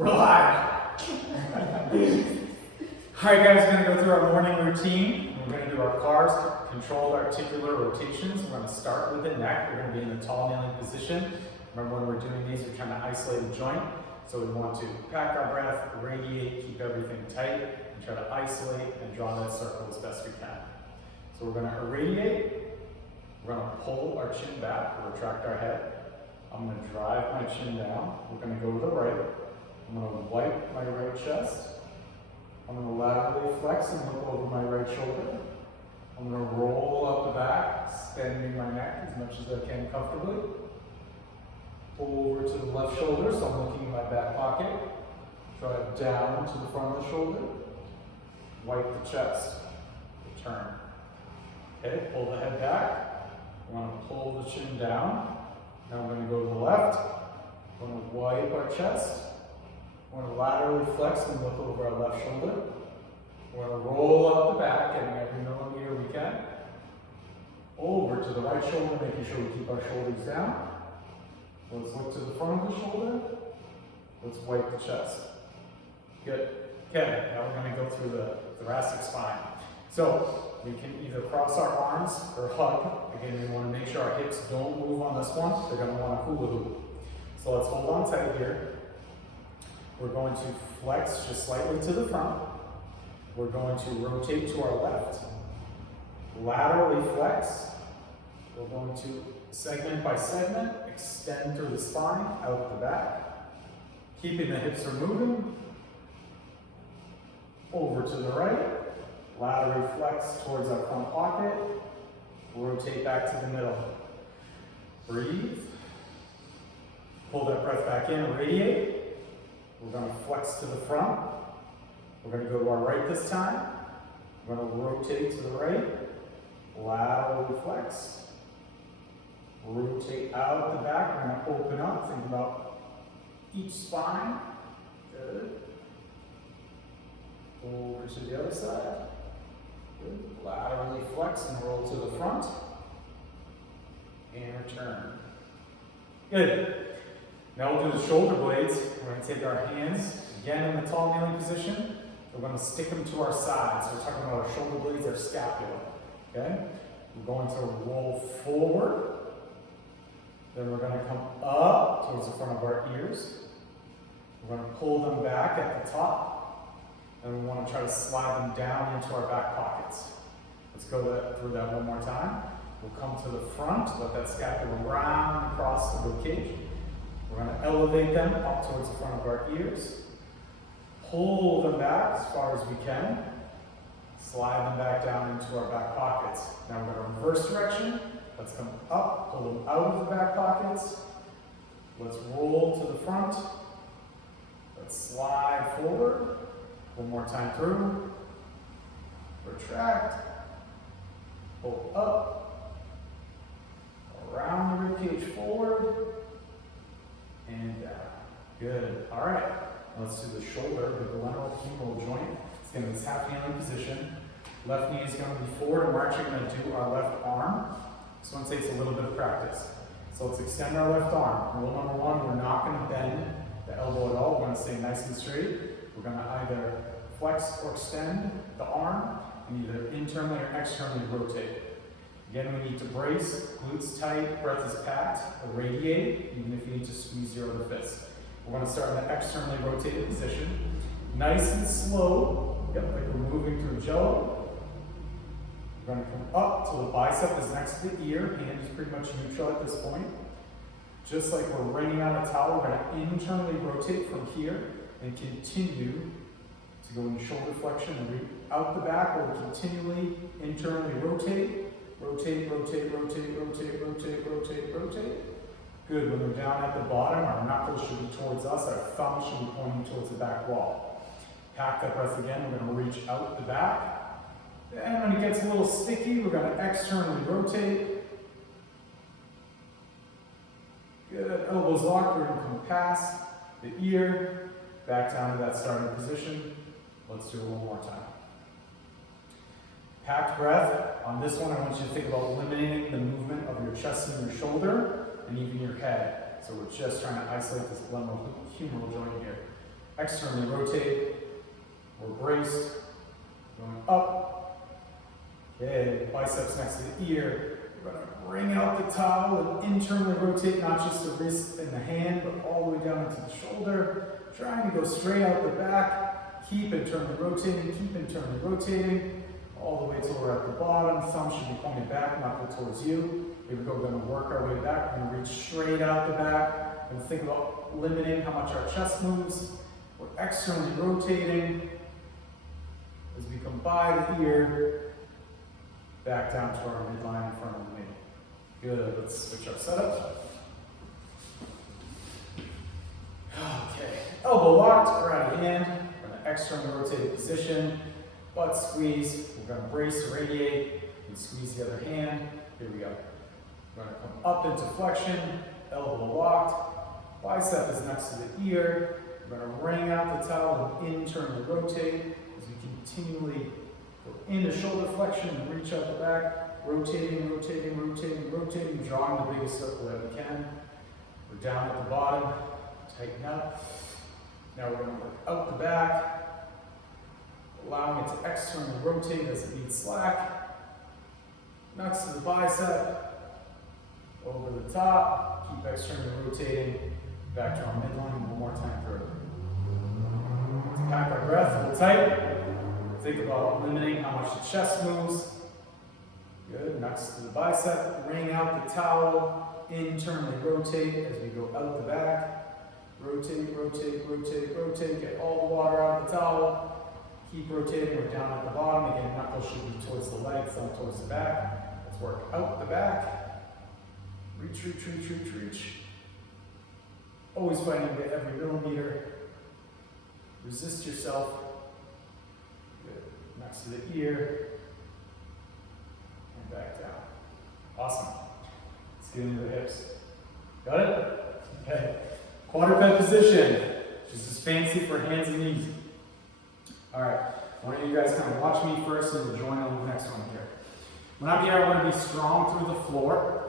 We're live. Alright guys, we're going to go through our morning routine. We're going to do our cars, controlled articular rotations. We're going to start with the neck. We're going to be in the tall kneeling position. Remember when we're doing these, we're trying to isolate a joint. So we want to pack our breath, radiate, keep everything tight, and try to isolate and draw that circle as best we can. So we're going to irradiate. We're going to pull our chin back, retract our head. I'm going to drive my chin down. We're going to go to the right. I'm going to wipe my right chest. I'm going to laterally flex and look over my right shoulder. I'm going to roll up the back, extending my neck as much as I can comfortably. Pull over to the left shoulder, so I'm looking in my back pocket. Drive down to the front of the shoulder. Wipe the chest. Return. Okay, pull the head back. I'm going to pull the chin down. Now I'm going to go to the left. I'm going to wipe our chest. We're going to laterally flex and look over our left shoulder. We're going to roll up the back, getting every millimeter we can. Over to the right shoulder, making sure we keep our shoulders down. Let's look to the front of the shoulder. Let's wipe the chest. Good. Okay, now we're going to go through the thoracic spine. So we can either cross our arms or hug. Again, we want to make sure our hips don't move on this one. They're going to want to hula hoop. So let's hold on tight here. We're going to flex just slightly to the front. We're going to rotate to our left. Laterally flex. We're going to segment by segment, extend through the spine, out the back. Keeping the hips are moving. Over to the right. Laterally flex towards our front pocket. Rotate back to the middle. Breathe. Pull that breath back in, radiate. We're going to flex to the front. We're going to go to our right this time. We're going to rotate to the right. Laterally flex. Rotate out the back. We're going to open up. Think about each spine. Good. Over to the other side. Good. Laterally flex and roll to the front. And return. Good. Now we'll do the shoulder blades. We're going to take our hands, again in the tall kneeling position. We're going to stick them to our sides. So we're talking about our shoulder blades, our scapula. Okay? We're going to roll forward. Then we're going to come up towards the front of our ears. We're going to pull them back at the top. And we want to try to slide them down into our back pockets. Let's go through that one more time. We'll come to the front, let that scapula round across the ribcage. We're going to elevate them up towards the front of our ears. Pull them back as far as we can. Slide them back down into our back pockets. Now we're going to reverse direction. Let's come up, pull them out of the back pockets. Let's roll to the front. Let's slide forward. One more time through. Retract. Pull up. Around the ribcage forward. And down. Good. All right. Let's do the shoulder, the glenohumeral joint. It's going to be this half kneeling position. Left knee is going to be forward, and we're actually going to do our left arm. This one takes a little bit of practice. So let's extend our left arm. Rule number one, we're not going to bend the elbow at all. We're going to stay nice and straight. We're going to either flex or extend the arm, and either internally or externally rotate. Again, we need to brace, glutes tight, breath is packed, irradiate, even if you need to squeeze your other fist. We're going to start in the externally rotated position. Nice and slow, like we're moving through jello. We're going to come up till the bicep is next to the ear, hand is pretty much neutral at this point. Just like we're wringing out a towel, we're going to internally rotate from here and continue to go into shoulder flexion and reach out the back. We'll continually internally rotate. Rotate, rotate, rotate, rotate, rotate, rotate, rotate. Good. When we're down at the bottom, our knuckles should be towards us. Our thumb should be pointing towards the back wall. Pack that breath again. We're going to reach out the back. And when it gets a little sticky, we're going to externally rotate. Good. Elbows locked. We're going to come past the ear. Back down to that starting position. Let's do it one more time. Packed breath. On this one, I want you to think about eliminating the movement of your chest and your shoulder, and even your head. So we're just trying to isolate this glenohumeral joint here. externally rotate. We're braced, going up. Okay, biceps next to the ear. We're gonna bring out the towel and internally rotate, not just the wrist and the hand, but all the way down into the shoulder. Trying to go straight out the back. Keep internally rotating, all the way till we're at the bottom. Thumb should be pointed back, knuckle towards you. Here we go, we're gonna work our way back. We're gonna reach straight out the back and think about limiting how much our chest moves. We're externally rotating as we come by the ear, back down to our midline in front of the knee. Good, let's switch our setup. Okay, elbow locked, right hand. We're in an externally rotated position. Butt squeeze. We're going to brace, radiate, and squeeze the other hand. Here we go. We're going to come up into flexion, elbow locked. Bicep is next to the ear. We're going to wring out the towel and internally rotate as we continually go into shoulder flexion and reach out the back. Rotating, drawing the biggest circle that we can. We're down at the bottom. Tighten up. Now we're going to work out the back, allowing it to externally rotate as it needs slack. Next to the bicep, over the top, keep externally rotating, back to our midline one more time further. Let's pack our breath a little tight. Think about limiting how much the chest moves. Good, next to the bicep, wring out the towel, internally rotate as we go out the back. Rotate, get all the water out of the towel. Keep rotating, we're down at the bottom. Again, knuckles should be towards the leg, thumb towards the back. Let's work out the back. Reach. Always fighting to get every millimeter. Resist yourself. Good. Next to the ear. And back down. Awesome. Let's get into the hips. Got it? Okay. Quadruped position, which is just fancy for hands and knees. All right, I want you guys kind of watch me first and we'll join on the next one here. When I'm here, I want to be strong through the floor,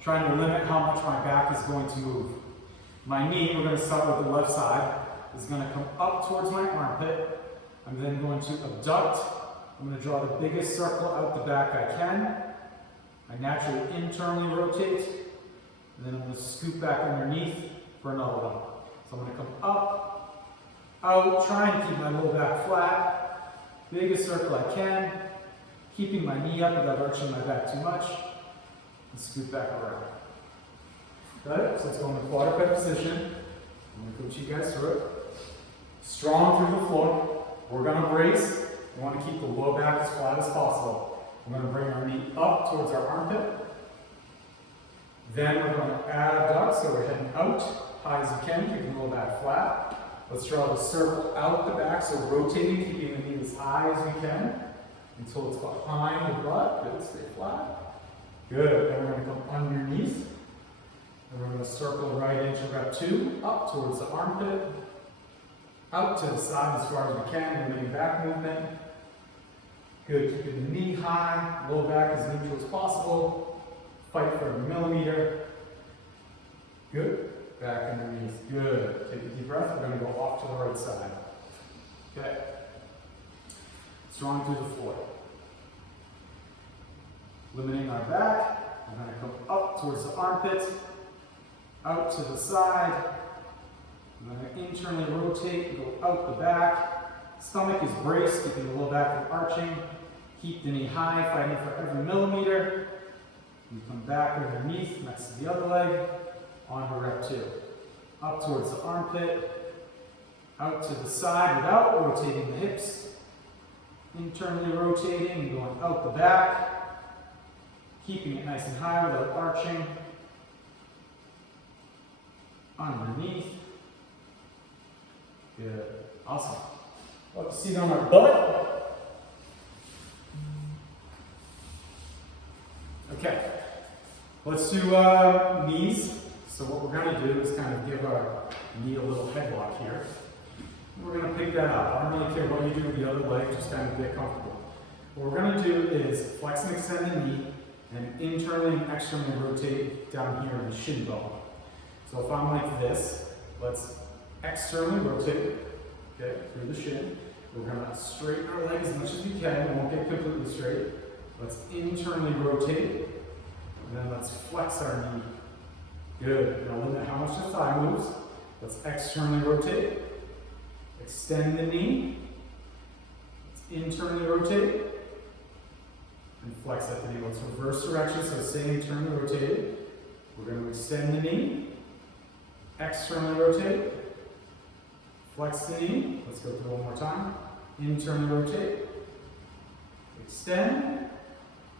trying to limit how much my back is going to move. My knee, we're going to start with the left side, is going to come up towards my armpit. I'm then going to abduct. I'm going to draw the biggest circle out the back I can. I naturally internally rotate, and then I'm going to scoop back underneath for another one. So I'm going to come up, out, try and keep my low back flat, biggest circle I can, keeping my knee up without arching my back too much, and scoop back around. Got it? So let's go into quadruped position. I'm going to coach you guys through it. Strong through the floor. We're going to brace. We want to keep the low back as flat as possible. We're going to bring our knee up towards our armpit. Then we're going to abduct, so we're heading out high as you can, keeping the low back flat. Let's draw the circle out the back, so rotating, keeping the knee as high as we can until it's behind the butt. Good, stay flat. Good, then we're going to come underneath. And we're going to circle right into rep 2, up towards the armpit, out to the side as far as we can, limiting back movement. Good, keeping the knee high, low back as neutral as possible. Fight for every millimeter. Good. Back underneath. Good. Take a deep breath. We're going to go off to the right side. Okay. Strong through the floor. Limiting our back. We're going to come up towards the armpit. Out to the side. I'm going to internally rotate and go out the back. Stomach is braced, keeping the low back from arching. Keep the knee high, fighting for every millimeter. You come back underneath, next to the other leg, onto rep 2. Up towards the armpit, out to the side without rotating the hips. Internally rotating and going out the back. Keeping it nice and high without arching. Underneath. Good. Awesome. Love to see on our butt. Okay. Let's do knees. So what we're going to do is kind of give our knee a little headlock here. We're going to pick that up. I don't really care what you do with the other leg, just kind of get comfortable. What we're going to do is flex and extend the knee and internally and externally rotate down here in the shin bone. So if I'm like this, let's externally rotate, okay, through the shin. We're going to straighten our leg as much as we can. We won't get completely straight. Let's internally rotate, and then let's flex our knee. Good. Now limit how much the thigh moves. Let's externally rotate. Extend the knee. Let's internally rotate. And flex at the knee. Let's reverse direction, so stay internally rotated. We're going to extend the knee. Externally rotate. Flex the knee. Let's go through one more time. Internally rotate. Extend.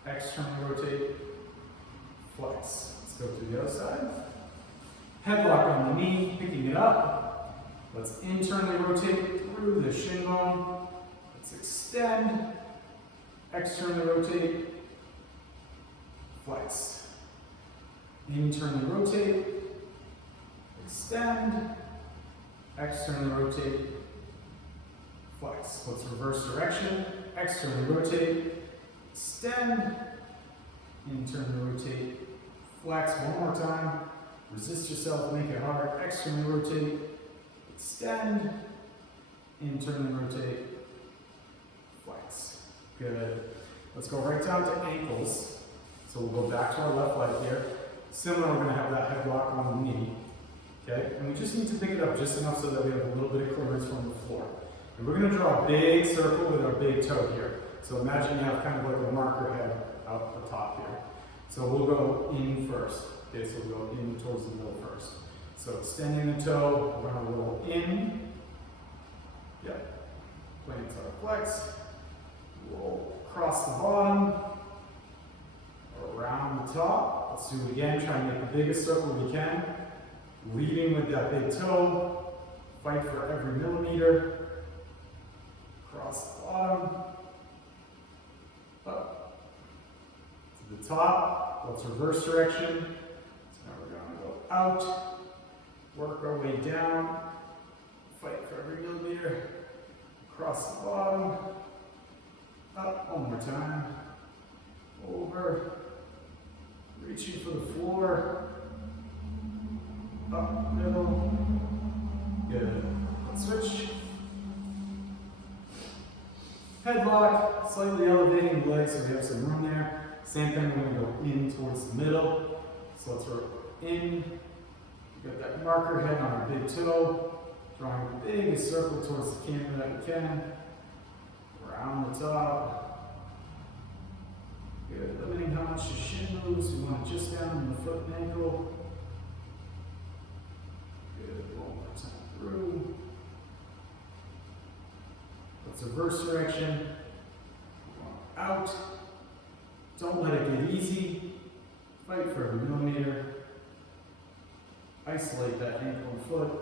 Externally rotate. Flex. Let's go to the other side. Headlock on the knee, picking it up. Let's internally rotate through the shin bone. Let's extend. Externally rotate. Flex. Internally rotate. Extend. Externally rotate. Flex. Let's reverse direction. Externally rotate. Extend. Internally rotate. Flex. One more time. Resist yourself. Make it hard. Externally rotate. Extend. Internally rotate. Flex. Good. Let's go right down to ankles. So we'll go back to our left leg here. Similar, we're going to have that headlock on the knee. Okay? And we just need to pick it up just enough so that we have a little bit of clearance from the floor. And we're going to draw a big circle with our big toe here. So imagine you have kind of like a marker head out the top here. So we'll go in first. Okay, so we'll go in towards the middle first. So extending the toe, we're going to roll in. Yep. Plantar flex. Roll across the bottom. Around the top. Let's do it again. Try and make the biggest circle we can. Leading with that big toe. Fight for every millimeter. Across the bottom. Up. To the top. Let's reverse direction. So now we're going to go out. Work our way down. Fight for every millimeter. Across the bottom. Up. One more time. Over. Reaching for the floor. Up, middle. Good. Let's switch. Headlock, slightly elevating the legs so we have some room there. Same thing, we're going to go in towards the middle. So let's work in. We got that marker head on our big toe. Drawing the biggest circle towards the camera that we can. Around the top. Good. Limiting how much the shin moves. We want it just down in the foot and ankle. Good. One more time through. Let's reverse direction. Out. Don't let it get easy. Fight for every millimeter. Isolate that ankle and foot.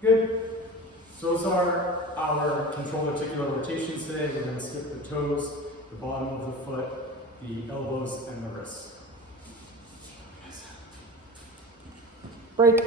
Good. So those are our controlled articular rotations today. We're going to skip the toes, the bottom of the foot, the elbows, and the wrists. Break.